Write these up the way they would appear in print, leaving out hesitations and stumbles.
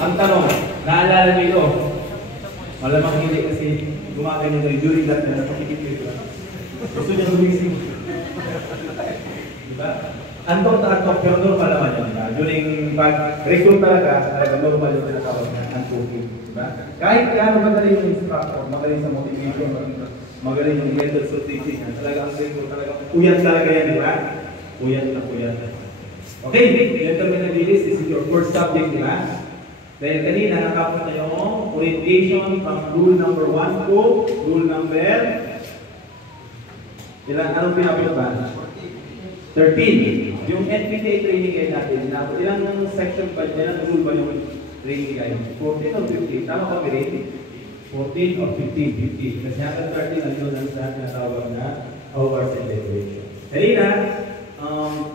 ang tanong, naalala niyo ito? Malamang hindi kasi gumagano kayo during that na napakikip ko. Gusto niya lumising. Diba? Antok na antok, pero normal naman yun. During pag-recruit talaga normal yung tinatawag na antoking. Diba? Kahit kaya magaling yung instructor, magaling sa motivation, magaling yung methods of teaching. Talagang recruit, talagang puyat talaga yan, di ba? Puyat na puyat. Okay, mental capabilities, this is your first subject, di ba? Dahil kanina nakapos na yung orientation from rule number 1 to rule number ilan? Anong pinapit ba? 13. Yung NPTA training guide natin, ilang section ba, ilang rule ba yung training guide? 14 or 15? Tama ba Mirin? 14 or 15? 15. Kasi hanggang 13 nandun ang sa tinatawag na hours and decoration. Kanina,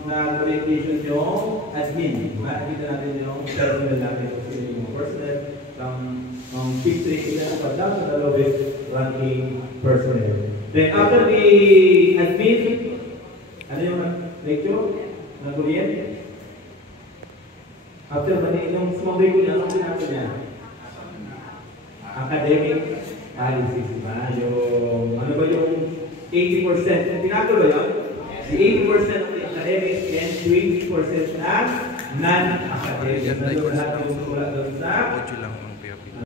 na-orientation yung admin. Makikita natin yung personnel natin. Yung personnel, from big training na pa down to the lowest ranking personnel. Then after the admin, ano yung lecture? Nag-orient? After yung small break ko niya, anong pinapin niya? Academic analysis, diba? Yung, ano ba yung 80%? Pinagawa ba yun? The 80% of the academic and 20% na non-academic. Nandun lahat ng wala doon sa